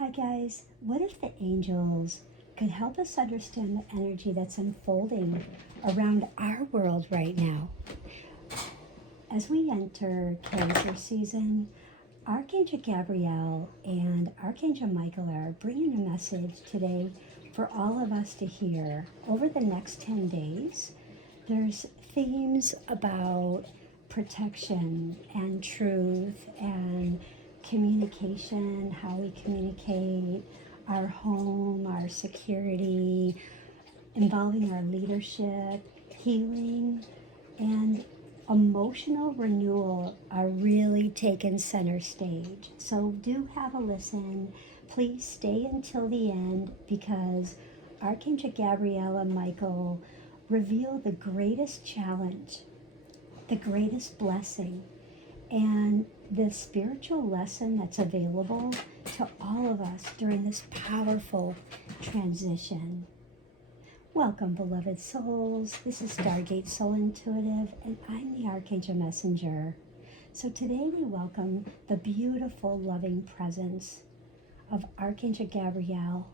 Hi guys, what if the angels could help us understand the energy that's unfolding around our world right now? As we enter Cancer season, Archangel Gabriel and Archangel Michael are bringing a message today for all of us to hear. Over the next 10 days, there's themes about protection and truth and communication, how we communicate, our home, our security, involving our leadership, healing, and emotional renewal are really taking center stage. So do have a listen. Please stay until the end because Archangel Gabriel and Michael reveal the greatest challenge, the greatest blessing, and the spiritual lesson that's available to all of us during this powerful transition. Welcome, beloved souls. This is Stargate Soul Intuitive, and I'm the Archangel Messenger. So today we welcome the beautiful, loving presence of Archangel Gabriel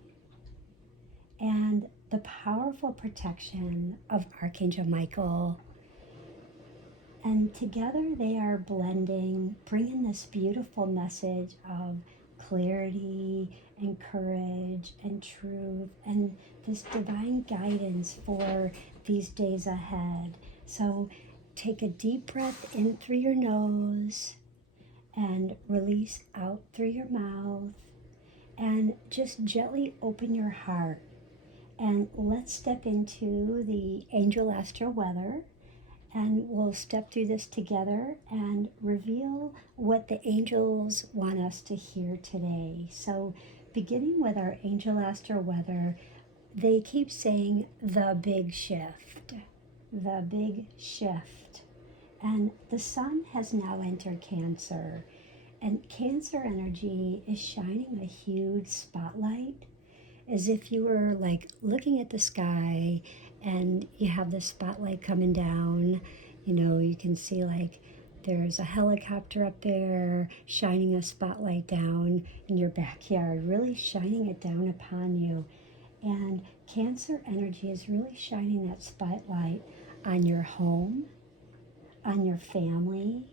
and the powerful protection of Archangel Michael. And together they are blending, bringing this beautiful message of clarity and courage and truth and this divine guidance for these days ahead. So take a deep breath in through your nose and release out through your mouth, and just gently open your heart. And let's step into the Angel Astro Weather, and we'll step through this together and reveal what the angels want us to hear today. So beginning with our Angel Astro Weather, they keep saying the big shift, the big shift. And the sun has now entered Cancer, and Cancer energy is shining a huge spotlight as if you were like looking at the sky and you have the spotlight coming down. You can see like there's a helicopter up there shining a spotlight down in your backyard, really shining it down upon you. And Cancer energy is really shining that spotlight on your home, on your family,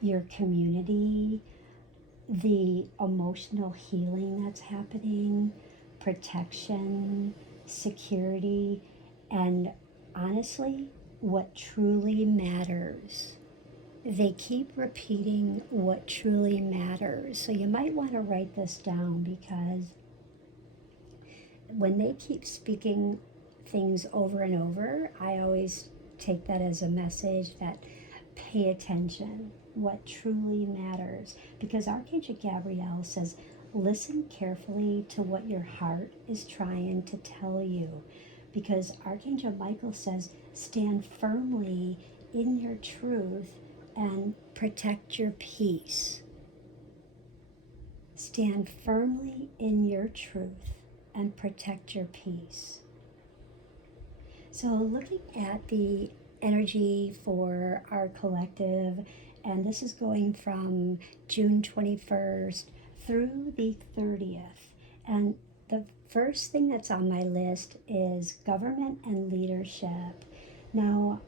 your community, the emotional healing that's happening, protection, security, and honestly, what truly matters. They keep repeating what truly matters. So you might want to write this down, because when they keep speaking things over and over, I always take that as a message that pay attention, what truly matters. Because Archangel Gabriel says, listen carefully to what your heart is trying to tell you. Because Archangel Michael says, stand firmly in your truth and protect your peace. Stand firmly in your truth and protect your peace. So looking at the energy for our collective, and this is going from June 21st through the 30th. And the first thing that's on my list is government and leadership. Now,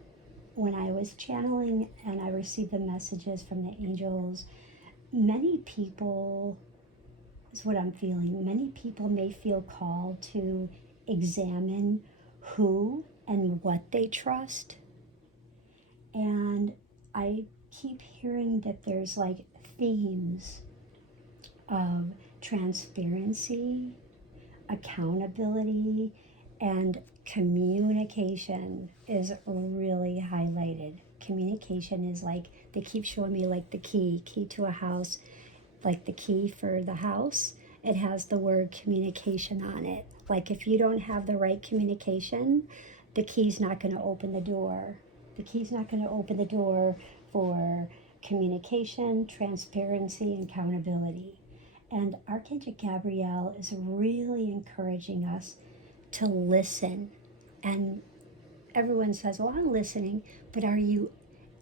when I was channeling and I received the messages from the angels, many people, is what I'm feeling, many people may feel called to examine who and what they trust. And I keep hearing that there's like themes of transparency, accountability, and communication is really highlighted. Communication is like, they keep showing me like the key to a house, like the key for the house. It has the word communication on it. Like if you don't have the right communication, the key's not going to open the door. The key's not going to open the door for communication, transparency, and accountability. And Archangel Gabriel is really encouraging us to listen. And everyone says, well, I'm listening, but are you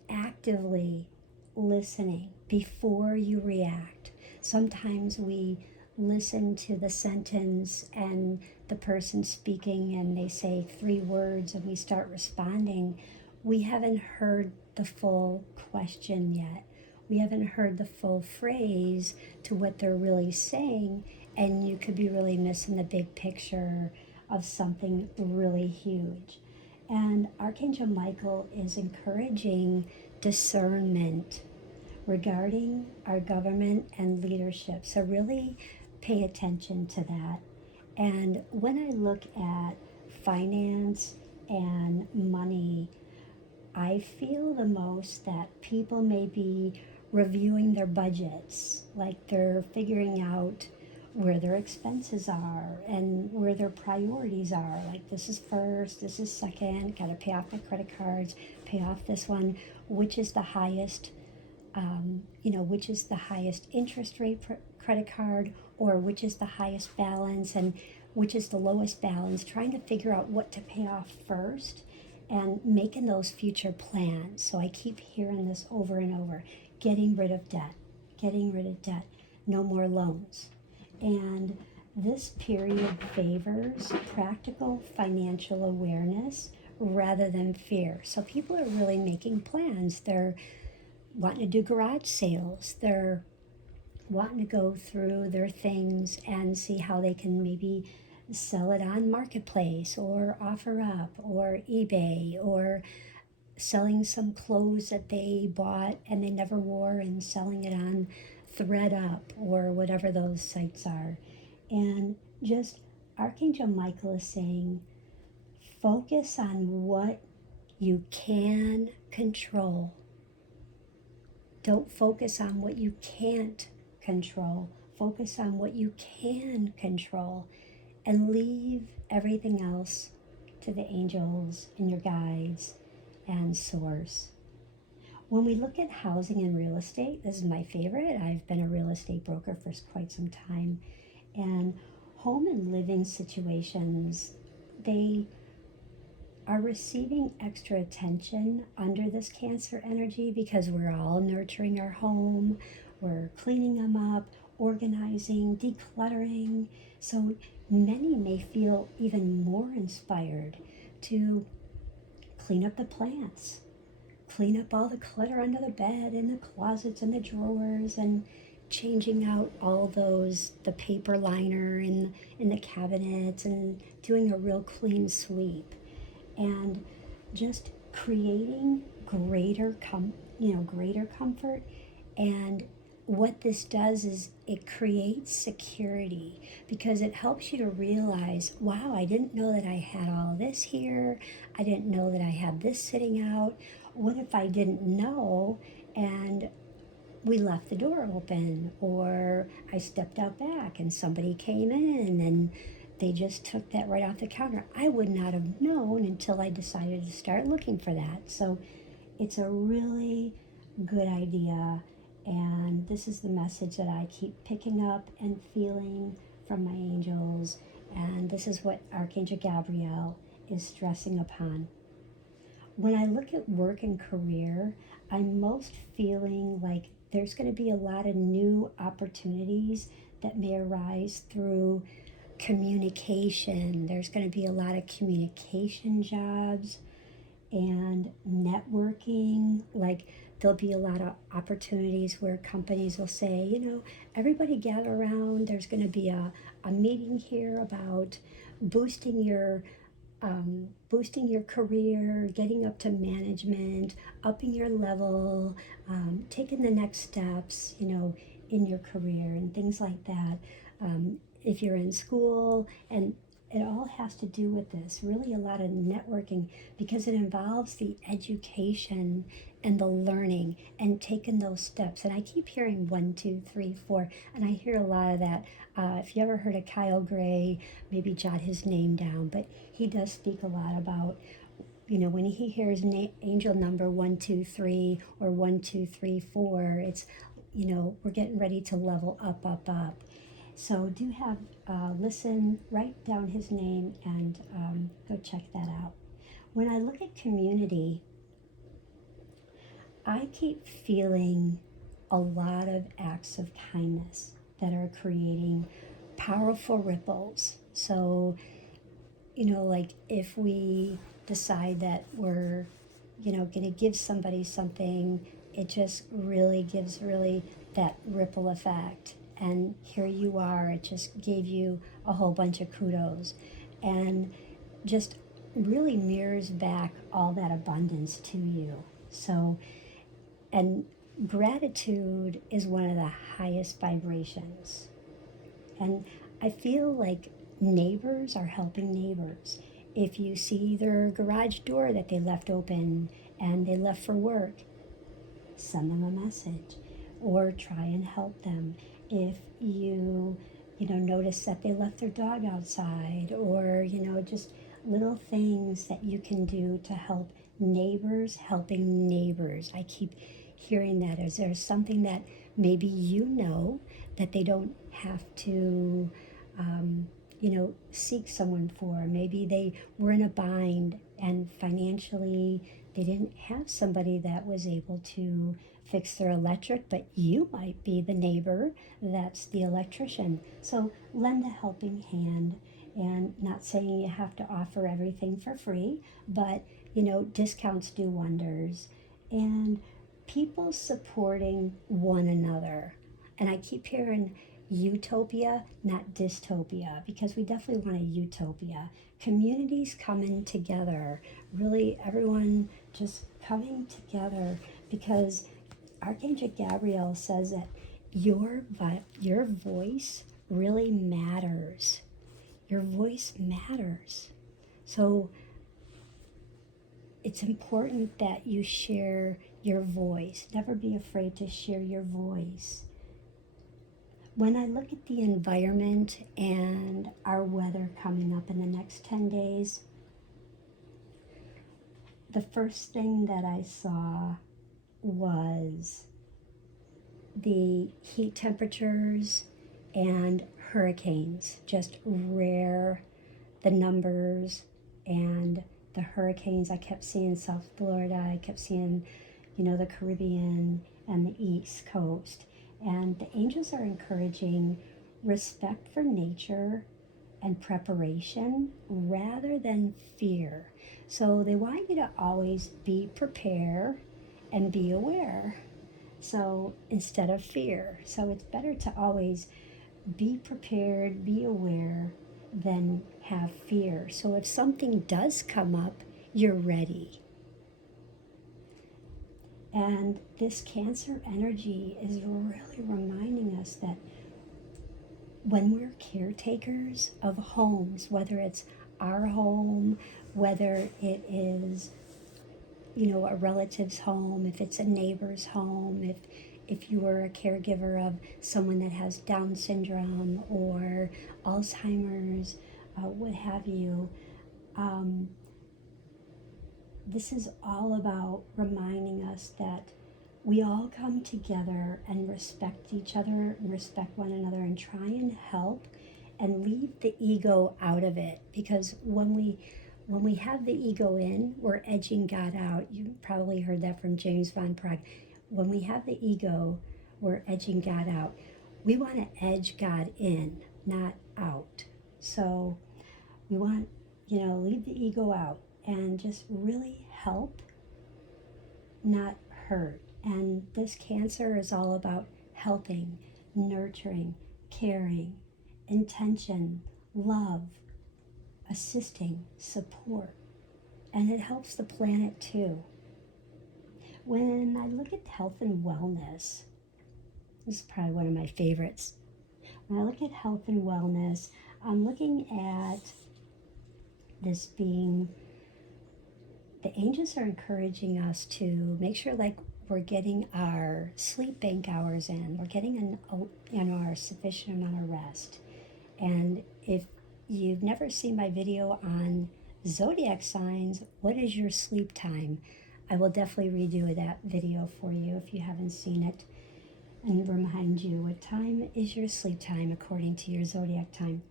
actively listening before you react? Sometimes we listen to the sentence and the person speaking and they say 3 words and we start responding, we haven't heard the full question yet. We haven't heard the full phrase to what they're really saying, and you could be really missing the big picture of something really huge. And Archangel Michael is encouraging discernment regarding our government and leadership. So really pay attention to that. And when I look at finance and money, I feel the most that people may be reviewing their budgets, like they're figuring out where their expenses are and where their priorities are. Like, this is first, this is second, got to pay off my credit cards, pay off this one, which is the highest, which is the highest interest rate credit card, or which is the highest balance and which is the lowest balance, trying to figure out what to pay off first and making those future plans. So I keep hearing this over and over: getting rid of debt, no more loans. And this period favors practical financial awareness rather than fear. So people are really making plans. They're wanting to do garage sales. They're wanting to go through their things and see how they can maybe sell it on Marketplace or OfferUp or eBay, or selling some clothes that they bought and they never wore and selling it on ThreadUp or whatever those sites are. And just Archangel Michael is saying, focus on what you can control. Don't focus on what you can't control. Focus on what you can control and leave everything else to the angels and your guides and source. When we look at housing and real estate, this is my favorite. I've been a real estate broker for quite some time. And home and living situations, they are receiving extra attention under this Cancer energy because we're all nurturing our home, we're cleaning them up, organizing, decluttering. So many may feel even more inspired to clean up the plants, clean up all the clutter under the bed and the closets and the drawers, and changing out all the paper liner in the cabinets, and doing a real clean sweep, and just creating greater comfort. And what this does is it creates security, because it helps you to realize, wow, I didn't know that I had all this here. I didn't know that I had this sitting out. What if I didn't know and we left the door open, or I stepped out back and somebody came in and they just took that right off the counter? I would not have known until I decided to start looking for that. So it's a really good idea. And this is the message that I keep picking up and feeling from my angels. And this is what Archangel Gabriel is stressing upon. When I look at work and career, I'm most feeling like there's going to be a lot of new opportunities that may arise through communication. There's going to be a lot of communication jobs and networking. Like, there'll be a lot of opportunities where companies will say, everybody gather around. There's going to be a meeting here about boosting your career, getting up to management, upping your level, taking the next steps, in your career and things like that. If you're in school, and it all has to do with this, really a lot of networking, because it involves the education and the learning and taking those steps. And I keep hearing 1, 2, 3, 4, and I hear a lot of that. If you ever heard of Kyle Gray, maybe jot his name down, but he does speak a lot about, when he hears angel number 1, 2, 3, or 1, 2, 3, 4, it's, we're getting ready to level up, up, up. So do have, listen, write down his name, and go check that out. When I look at community, I keep feeling a lot of acts of kindness that are creating powerful ripples. So, like if we decide that we're, going to give somebody something, it just really gives that ripple effect. And here you are, it just gave you a whole bunch of kudos and just really mirrors back all that abundance to you. So, and gratitude is one of the highest vibrations. And I feel like neighbors are helping neighbors. If you see their garage door that they left open and they left for work, send them a message or try and help them. If you notice that they left their dog outside, or just little things that you can do to help neighbors helping neighbors. I keep hearing that. Is there something that maybe that they don't have to seek someone for? Maybe they were in a bind and financially they didn't have somebody that was able to fix their electric, but you might be the neighbor that's the electrician. So lend a helping hand, and not saying you have to offer everything for free, but discounts do wonders. And people supporting one another. And I keep hearing utopia, not dystopia, because we definitely want a utopia. Communities coming together, really everyone just coming together, because Archangel Gabriel says that your voice really matters. Your voice matters. So it's important that you share your voice. Never be afraid to share your voice. When I look at the environment and our weather coming up in the next 10 days, the first thing that I saw was the heat temperatures and hurricanes, just rare, the numbers and the hurricanes. I kept seeing South Florida, I kept seeing, the Caribbean and the East Coast. And the angels are encouraging respect for nature and preparation rather than fear. So they want you to always be prepared and be aware. So instead of fear. So it's better to always be prepared, be aware, than have fear. So if something does come up, you're ready. And this Cancer energy is really reminding us that when we're caretakers of homes, whether it's our home, whether it is, a relative's home, if it's a neighbor's home, if you are a caregiver of someone that has Down syndrome or Alzheimer's, what have you, this is all about reminding us that we all come together and respect each other and respect one another and try and help and leave the ego out of it. Because when we have the ego in, we're edging God out. You probably heard that from James Van Praagh. When we have the ego, we're edging God out. We want to edge God in, not out. So we want, leave the ego out and just really help, not hurt. And this Cancer is all about helping, nurturing, caring, intention, love, assisting, support. And it helps the planet too. When I look at health and wellness, this is probably one of my favorites. When I look at health and wellness, I'm looking at this being, the angels are encouraging us to make sure we're getting our sleep bank hours in, we're getting our sufficient amount of rest. And if you've never seen my video on zodiac signs, what is your sleep time? I will definitely redo that video for you if you haven't seen it, and remind you what time is your sleep time according to your zodiac time,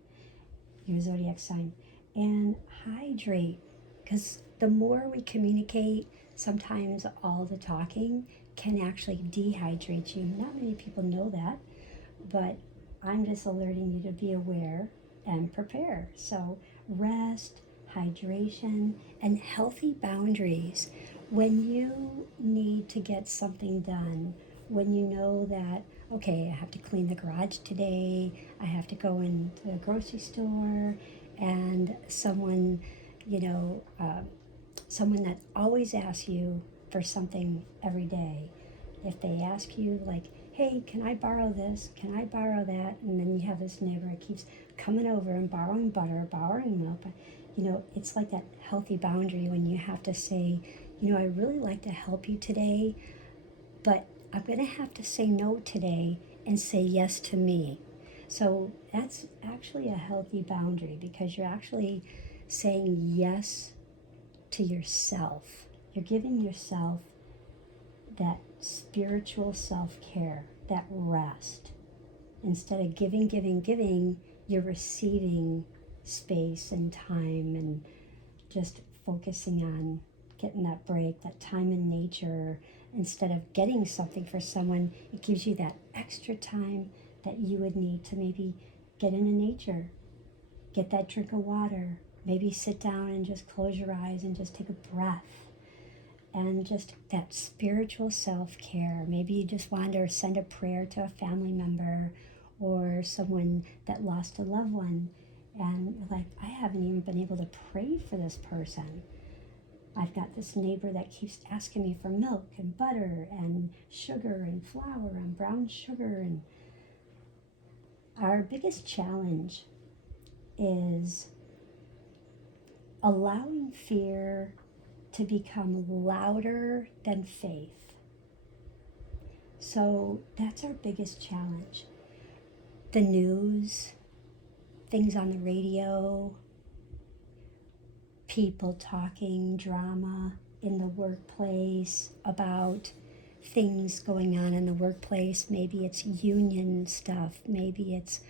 your zodiac sign. And hydrate, because the more we communicate, sometimes all the talking can actually dehydrate you. Not many people know that, but I'm just alerting you to be aware and prepare. So rest, hydration, and healthy boundaries. When you need to get something done, when you know that, okay, I have to clean the garage today, I have to go into the grocery store, and someone, you know, someone that always asks you for something every day, if they ask you, like, hey, can I borrow this? Can I borrow that? And then you have this neighbor that keeps coming over and borrowing butter, borrowing milk. You know, it's like that healthy boundary when you have to say, you know, I really like to help you today, but I'm going to have to say no today and say yes to me. So that's actually a healthy boundary because you're actually saying yes to yourself. You're giving yourself that spiritual self-care, that rest. Instead of giving, you're receiving space and time and just focusing on getting that break, that time in nature. Instead of getting something for someone, it gives you that extra time that you would need to maybe get into nature, get that drink of water, maybe sit down and just close your eyes and just take a breath. And just that spiritual self-care. Maybe you just want to send a prayer to a family member or someone that lost a loved one. And you're like, I haven't even been able to pray for this person. I've got this neighbor that keeps asking me for milk and butter and sugar and flour and brown sugar. And our biggest challenge is allowing fear to become louder than faith. So that's our biggest challenge. The news, things on the radio, people talking drama in the workplace about things going on in the workplace. Maybe it's union stuff, maybe it's,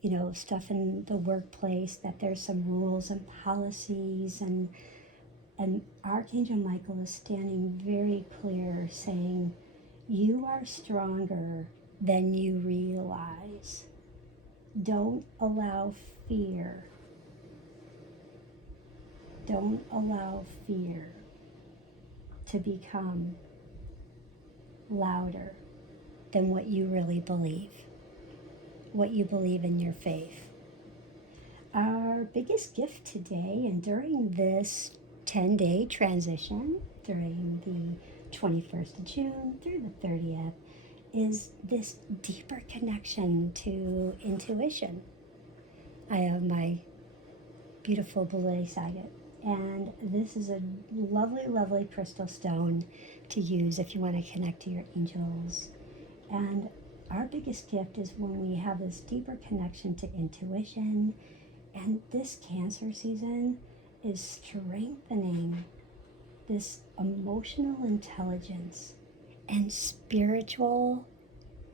you know, stuff in the workplace that there's some rules and policies, and Archangel Michael is standing very clear saying, you are stronger than you realize. Don't allow fear. Don't allow fear to become louder than what you really believe, what you believe in your faith. Our biggest gift today and during this 10-day transition, during the 21st of June through the 30th, is this deeper connection to intuition. I have my beautiful blue agate, and this is a lovely, lovely crystal stone to use if you want to connect to your angels. And our biggest gift is when we have this deeper connection to intuition, and this Cancer season is strengthening this emotional intelligence and spiritual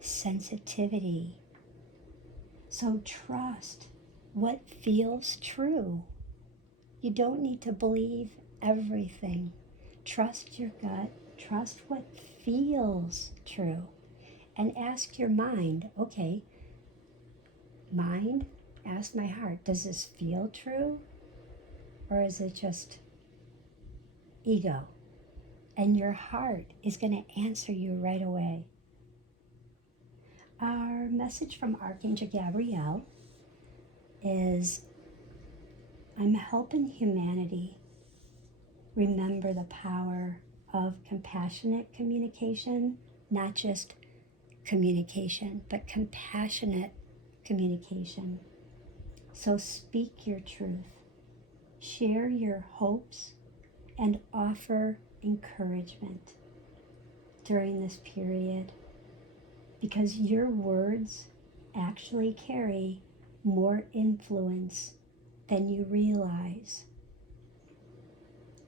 sensitivity. So trust what feels true. You don't need to believe everything. Trust your gut. Trust what feels true. And ask your mind, okay, mind, ask my heart, does this feel true? Or is it just ego? And your heart is going to answer you right away. Our message from Archangel Gabriel is, I'm helping humanity remember the power of compassionate communication, not just communication, but compassionate communication. So speak your truth, share your hopes, and offer encouragement during this period, because your words actually carry more influence than you realize.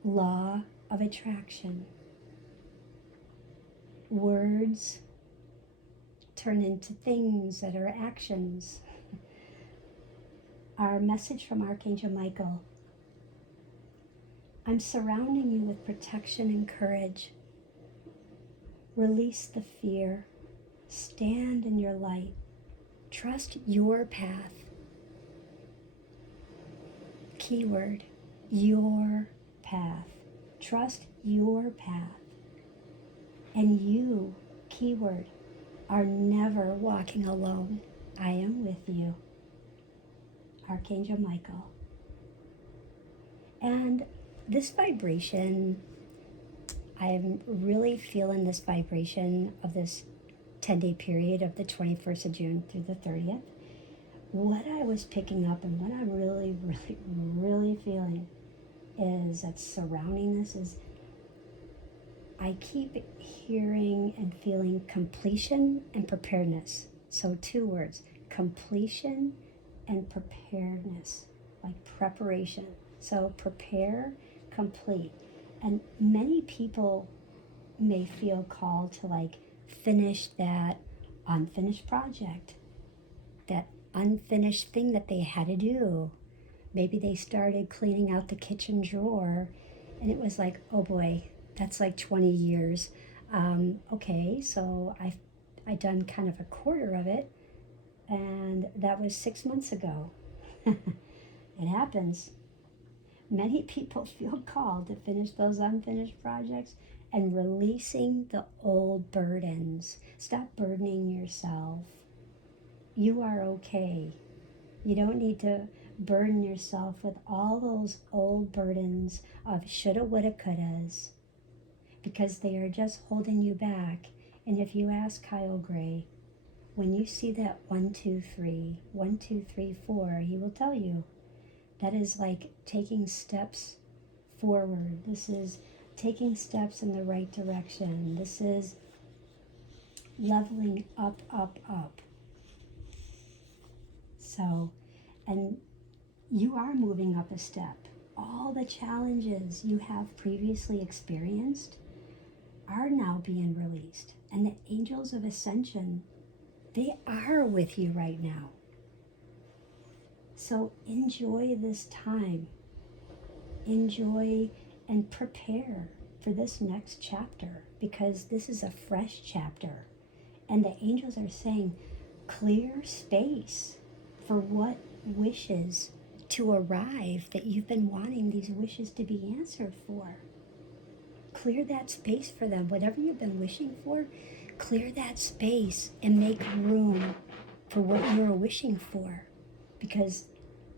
Law of attraction. Words turn into things that are actions. Our message from Archangel Michael, I'm surrounding you with protection and courage. Release the fear. Stand in your light. Trust your path. Keyword, your path. Trust your path. And you, keyword, are never walking alone. I am with you. Archangel Michael. And this vibration, I'm really feeling this vibration of this 10-day period of the 21st of June through the 30th. What I was picking up and what I'm really feeling is that surrounding this is I keep hearing and feeling completion and preparedness. So 2 words, completion and preparedness, like preparation. So prepare, complete. And many people may feel called to like finish that unfinished project, that unfinished thing that they had to do. Maybe they started cleaning out the kitchen drawer and it was like, oh boy, that's like 20 years. Okay, so I done kind of a quarter of it, and that was 6 months ago. It happens. Many people feel called to finish those unfinished projects and releasing the old burdens. Stop burdening yourself. You are okay. You don't need to burden yourself with all those old burdens of shoulda, woulda, couldas, because they are just holding you back. And if you ask Kyle Gray, when you see that 1, 2, 3, 1, 2, 3, 4, he will tell you that is like taking steps forward. This is taking steps in the right direction. This is leveling up, up, up. So, and you are moving up a step. All the challenges you have previously experienced are now being released. And the angels of ascension, they are with you right now. So enjoy this time. Enjoy and prepare for this next chapter, because this is a fresh chapter. And the angels are saying, clear space for what wishes to arrive that you've been wanting these wishes to be answered for. Clear that space for them. Whatever you've been wishing for, clear that space and make room for what you're wishing for, because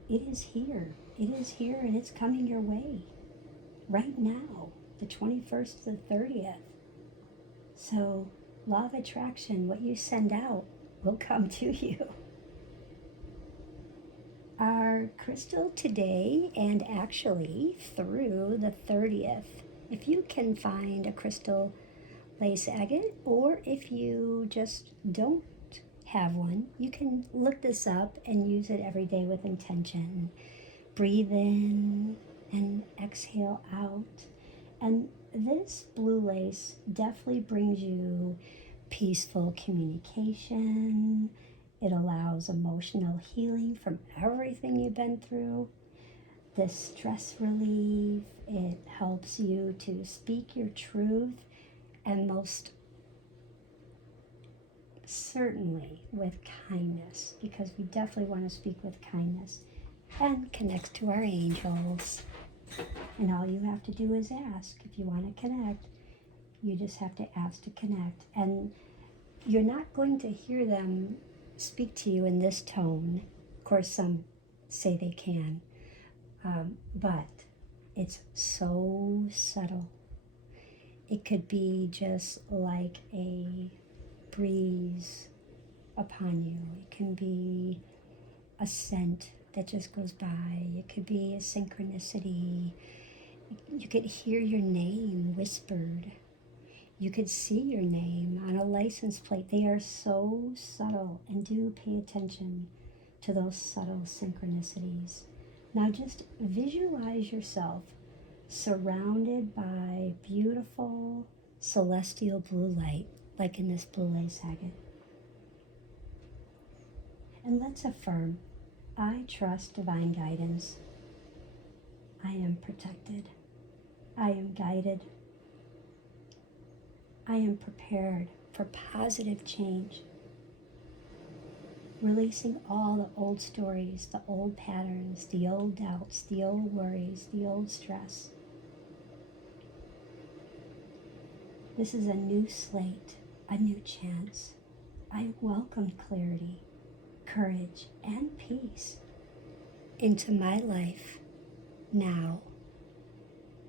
it is here. It is here and it's coming your way right now, the 21st to the 30th. So, law of attraction, what you send out will come to you. Our crystal today, and actually through the 30th, if you can find a crystal lace agate, or if you just don't have one, you can look this up and use it every day with intention. Breathe in and exhale out. And this blue lace definitely brings you peaceful communication. It allows emotional healing from everything you've been through. This stress relief, it helps you to speak your truth, and most certainly with kindness, because we definitely want to speak with kindness, and connects to our angels. And all you have to do is ask. If you want to connect, you just have to ask to connect. And you're not going to hear them speak to you in this tone. Of course, some say they can, but it's so subtle. It could be just like a breeze upon you. It can be a scent that just goes by. It could be a synchronicity. You could hear your name whispered. You could see your name on a license plate. They are so subtle, and do pay attention to those subtle synchronicities. Now just visualize yourself surrounded by beautiful celestial blue light, like in this blue lace agate. And let's affirm, I trust divine guidance. I am protected. I am guided. I am prepared for positive change. releasing all the old stories, the old patterns, the old doubts, the old worries, the old stress. This is a new slate, a new chance. I welcome clarity, courage, and peace into my life now.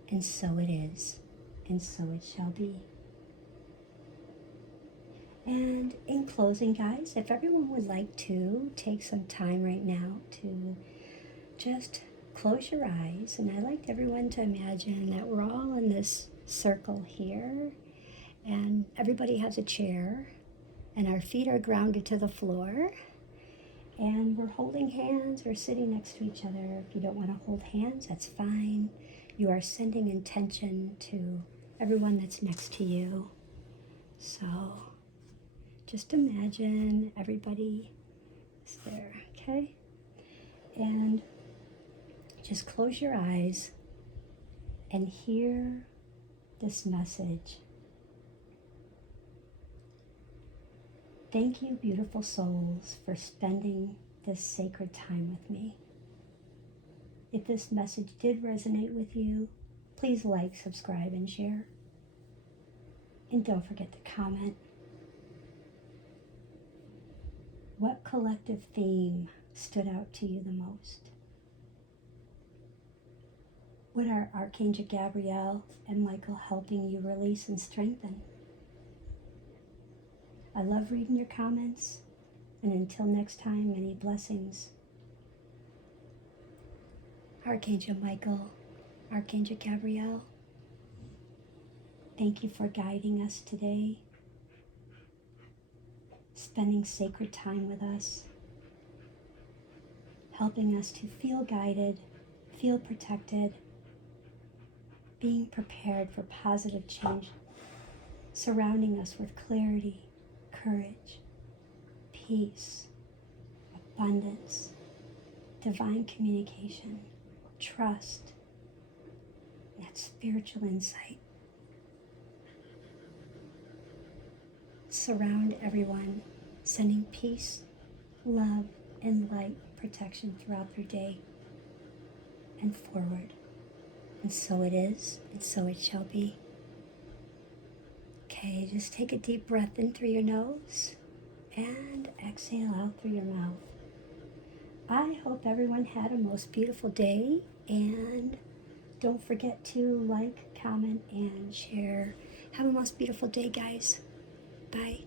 And so it is, and so it shall be. And in closing, guys, if everyone would like to take some time right now to just close your eyes, and I'd like everyone to imagine that we're all in this circle here, and everybody has a chair, and our feet are grounded to the floor, and we're holding hands or sitting next to each other. If you don't want to hold hands, that's fine. You are sending intention to everyone that's next to you. So just imagine everybody is there, okay? And just close your eyes and hear this message. Thank you, beautiful souls, for spending this sacred time with me. If this message did resonate with you, please like, subscribe, and share. And don't forget to comment. What collective theme stood out to you the most? What are Archangel Gabriel and Michael helping you release and strengthen? I love reading your comments, and until next time, many blessings. Archangel Michael, Archangel Gabriel, thank you for guiding us today, spending sacred time with us, helping us to feel guided, feel protected, being prepared for positive change, surrounding us with clarity, courage, peace, abundance, divine communication, trust, and that spiritual insight. Surround everyone, sending peace, love, and light protection throughout their day and forward. And so it is, and so it shall be. Okay, just take a deep breath in through your nose and exhale out through your mouth. I hope everyone had a most beautiful day, and don't forget to like, comment, and share. Have a most beautiful day, guys. Bye.